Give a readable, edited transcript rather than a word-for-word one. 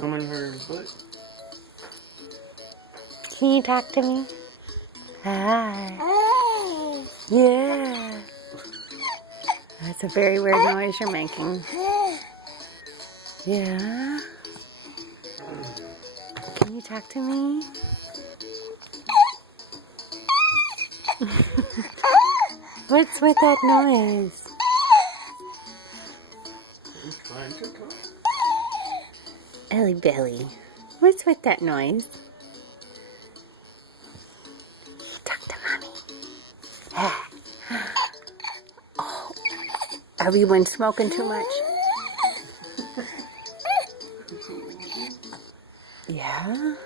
Coming her butt. Can you talk to me? Hi. Yeah. That's a very weird noise you're making. Yeah. Can you talk to me? What's with that noise? I'm trying to talk. Ellie Belly. What's with that noise? Talk to mommy. Oh, have you been smoking too much? Yeah?